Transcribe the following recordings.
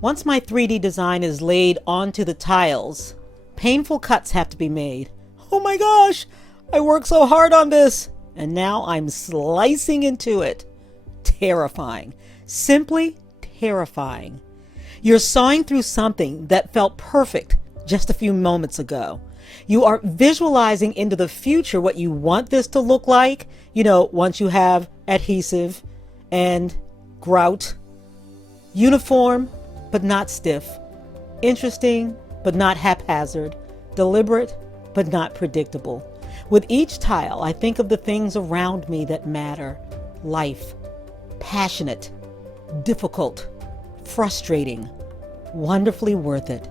Once my 3D design is laid onto the tiles, painful cuts have to be made. Oh my gosh, I worked so hard on this, and now I'm slicing into it. Terrifying. Simply terrifying. You're sawing through something that felt perfect just a few moments ago. You are visualizing into the future what you want this to look like, once you have adhesive and grout. Uniform, but not stiff. Interesting, but not haphazard. Deliberate, but not predictable. With each tile, I think of the things around me that matter. Life. Passionate. Difficult. Frustrating. Wonderfully worth it.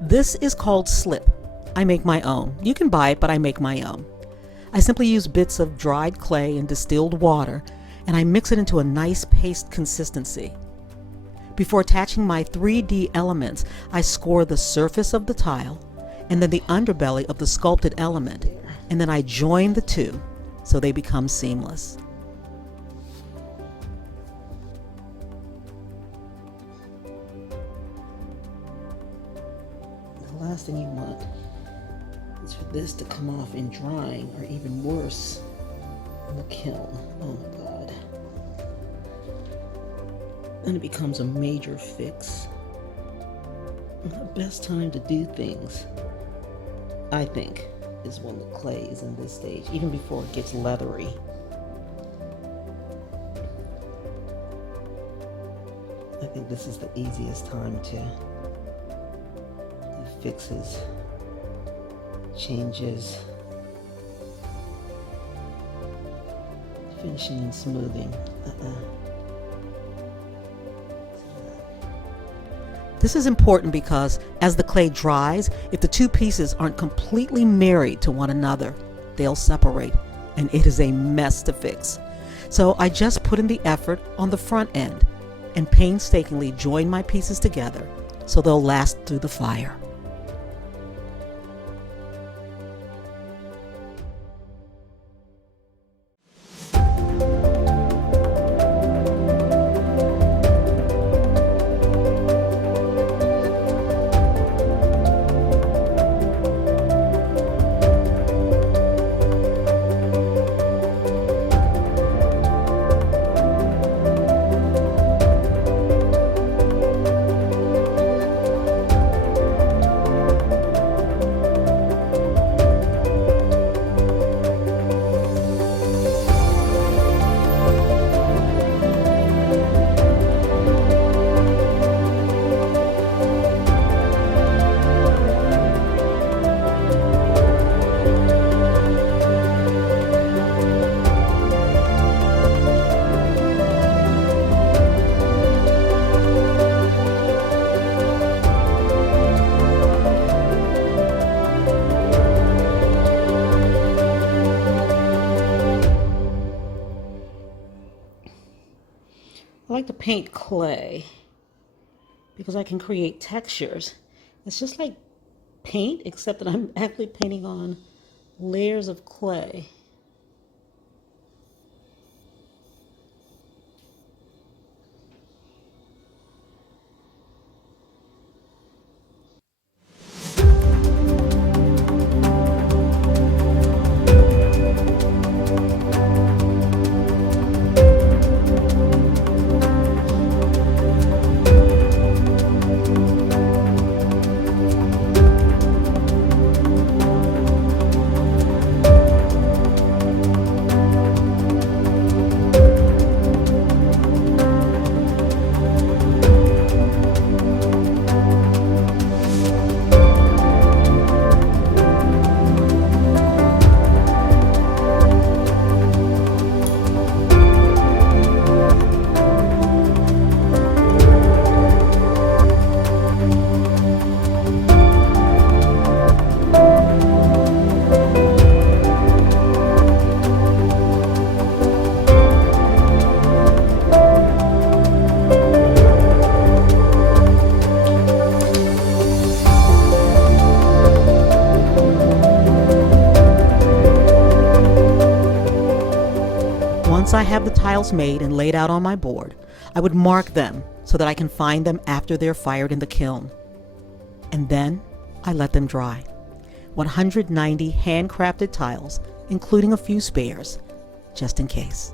This is called slip. I make my own. You can buy it, but I make my own. I simply use bits of dried clay and distilled water, and I mix it into a nice paste consistency. Before attaching my 3D elements, I score the surface of the tile and then the underbelly of the sculpted element, and then I join the two so they become seamless. The last thing you want is for this to come off in drying, or even worse, in the kiln. Oh my God. Then it becomes a major fix. And the best time to do things, I think, is when the clay is in this stage, even before it gets leathery. I think this is the easiest time to do fixes, changes, finishing and smoothing. This is important because as the clay dries, if the two pieces aren't completely married to one another, they'll separate, and it is a mess to fix. So I just put in the effort on the front end and painstakingly join my pieces together so they'll last through the fire. I like to paint clay because I can create textures. It's just like paint, except that I'm actually painting on layers of clay. Once I have the tiles made and laid out on my board, I would mark them so that I can find them after they're fired in the kiln. And then I let them dry. 190 handcrafted tiles, including a few spares, just in case.